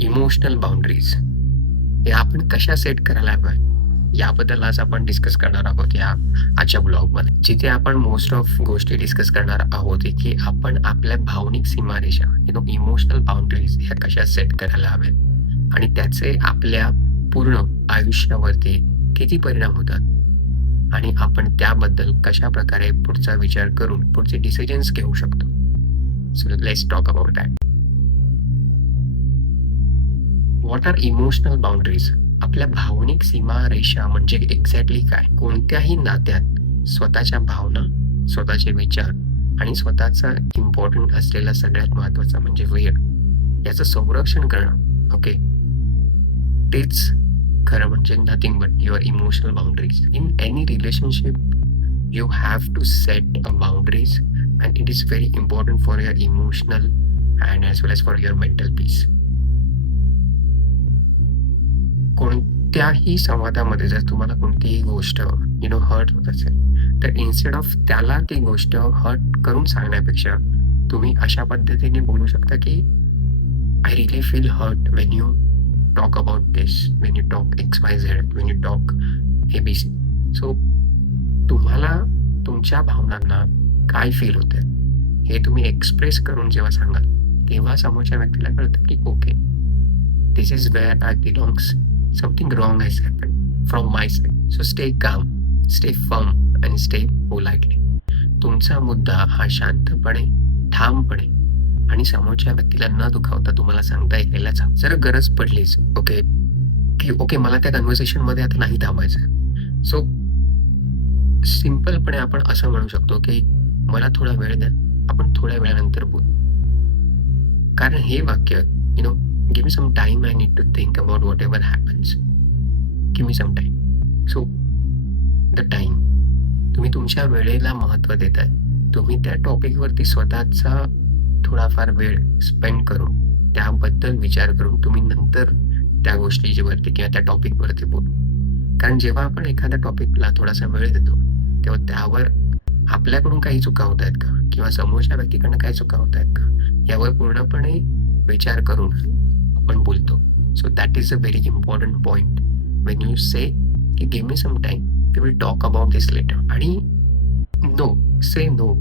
Emotional boundaries हे आपण कशा सेट करायला हव्या याबद्दल आज आपण डिस्कस करणार आहोत या आजच्या ब्लॉगमध्ये. जिथे आपण मोस्ट ऑफ गोष्टी डिस्कस करणार आहोत की आपण आपल्या भावनिक सीमारेषा इमोशनल बाउंड्रीज ह्या कशा सेट करायला हव्यात आणि त्याचे आपल्या पूर्ण आयुष्यावरती किती परिणाम होतात आणि आपण त्याबद्दल कशा प्रकारे पुढचा विचार करून पुढचे डिसिजन्स घेऊ शकतो. So let's talk about that. What are emotional boundaries? आपल्या भावनिक सीमारेषा म्हणजे एक्झॅक्टली काय? कोणत्याही नात्यात स्वतःच्या भावना, स्वतःचे विचार आणि स्वतःचा इम्पॉर्टंट असलेला सगळ्यात महत्वाचा म्हणजे वेळ याचं संरक्षण करणं. ओके, तेच खरं म्हणजे nothing but your emotional boundaries. In any relationship you have to set a boundaries and it is very important for your emotional and as well as for your mental peace. कोणत्याही संवादामध्ये जर तुम्हाला कोणतीही गोष्ट hurt होत असेल तर instead of त्याला ती गोष्ट हर्ट करून सांगण्यापेक्षा तुम्ही अशा पद्धतीने बोलू शकता की I really feel hurt when you talk about this, when you talk XYZ, when you talk ABC. So तुम्हाला तुमच्या भावनांना काय फील होते हे तुम्ही एक्सप्रेस करून जेव्हा सांगाल तेव्हा समोरच्या व्यक्तीला कळतं की okay, this is where I belongs, something wrong has happen from my side. So stay calm, stay firm and stay politely. तुमचा मुद्दा हा शांतपणे, ठामपणे आणि समोरच्या व्यक्तीला न दुखावता तुम्हाला सांगता येईलच. जर गरज पडलीच ओके मला त्या कन्व्हर्सेशन मध्ये आता नाही थांबायचं, सो सिंपलपणे आपण असं म्हणू शकतो की मला थोडा वेळ द्या, आपण थोड्या वेळानंतर बोलू. कारण हे वाक्य give me some time, I need to think about whatever happens, give me some time. So the time, तुम्ही तुमच्या वेळेला महत्त्व देताय. तुम्ही त्या टॉपिकवरती स्वतःचा थोडाफार वेळ स्पेंड करून त्याबद्दल विचार करून तुम्ही नंतर त्या गोष्टीवरती किंवा त्या टॉपिकवरती बोलू. कारण जेव्हा आपण एखाद्या टॉपिकला थोडासा वेळ देतो तेव्हा त्यावर आपल्याकडून काही चुका होत आहेत का किंवा समोरच्या व्यक्तीकडनं काही चुका होत आहेत का यावर पूर्णपणे विचार करून आपण बोलतो. So that is a very important point when you say की give me some time, we will talk about this later. आणि नो, से नो.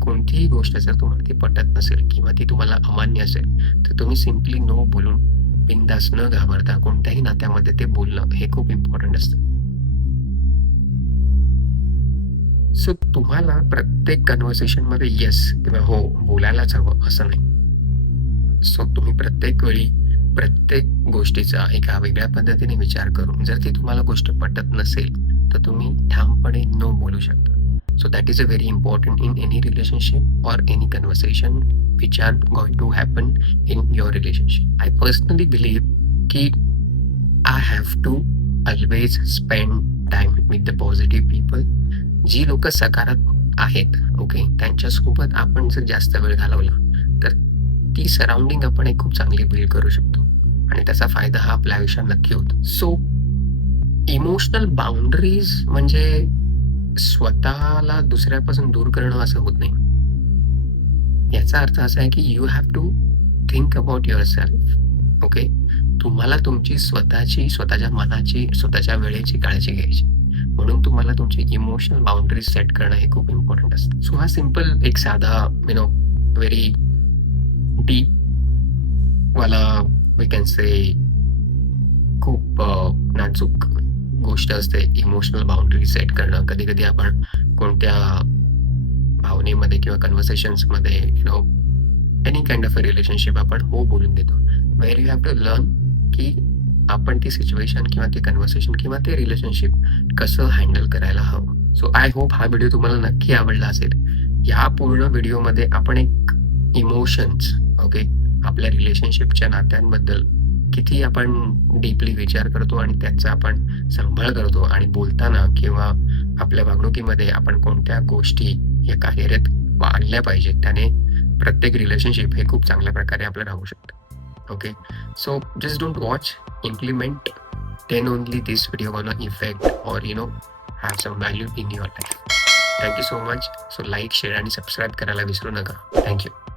कोणतीही गोष्ट जर तुम्हाला ती पटत नसेल किंवा ती तुम्हाला अमान्य असेल तर तुम्ही सिम्पली नो बोलून बिनधास्त न घाबरता कोणत्याही नात्यामध्ये ते बोलणं हे खूप इम्पॉर्टंट असतं. सो तुम्हाला प्रत्येक कन्व्हर्सेशन मध्ये येस किंवा हो बोलायलाच हवं असं नाही. सो तुम्ही प्रत्येक वेळी प्रत्येक गोष्टीचा एका वेगळ्या पद्धतीने विचार करून जर ती तुम्हाला गोष्ट पटत नसेल तर तुम्ही ठामपणे नो बोलू शकता. So that is a very important in any relationship or any conversation which are going to happen in your relationship. I personally believe कि I have to always spend time with the positive people. जी लोक सकारात्मक आहेत okay, त्यांच्यासोबत आपण जर जास्त वेळ घालवला तर ती सराउंडिंग आपण एक खूप चांगली बिल्ड करू शकतो आणि त्याचा फायदा हा आपल्या आयुष्यात नक्की होतो. सो इमोशनल बाउंड्रीज म्हणजे स्वतःला दुसऱ्यापासून दूर करणं असं होत नाही. याचा अर्थ असा आहे की you have to think about yourself. Okay, तुम्हाला तुमची स्वतःच्या मनाची, स्वतःच्या वेळेची काळजी घ्यायची. म्हणून तुम्हाला तुमची इमोशनल बाउंड्रीज सेट करणं हे खूप इम्पॉर्टंट असतं. सो हा सिम्पल एक साधा व्हेरी डीप वाला वी कॅन से खूप नाजूक गोष्ट असते इमोशनल बाउंड्री सेट करणं. कधी कधी आपण कोणत्या भावनेमध्ये किंवा कन्व्हर्सेशन्समध्ये any kind of a relationship आपण हो बोलून देतो. Where you have to learn की आपण ती सिच्युएशन किंवा ते कन्व्हर्सेशन किंवा ते रिलेशनशिप कसं हँडल करायला हवं. सो आय होप हा व्हिडिओ तुम्हाला नक्की आवडला असेल. या पूर्ण व्हिडिओमध्ये आपण एक इमोशन्स ओके, आपल्या रिलेशनशिपच्या नात्यांबद्दल किती आपण डीपली विचार करतो आणि त्याचा आपण सांभाळ करतो आणि बोलताना किंवा आपल्या वागणुकीमध्ये आपण कोणत्या गोष्टी या कार्यरत आणल्या पाहिजे, त्याने प्रत्येक रिलेशनशिप हे खूप चांगल्या प्रकारे आपलं राहू शकतं. Okay, so just don't watch, implement, then only this video gonna effect or have some value in your life. Thank you so much. So like, share आणि सबस्क्राईब करायला विसरू नका. थँक्यू.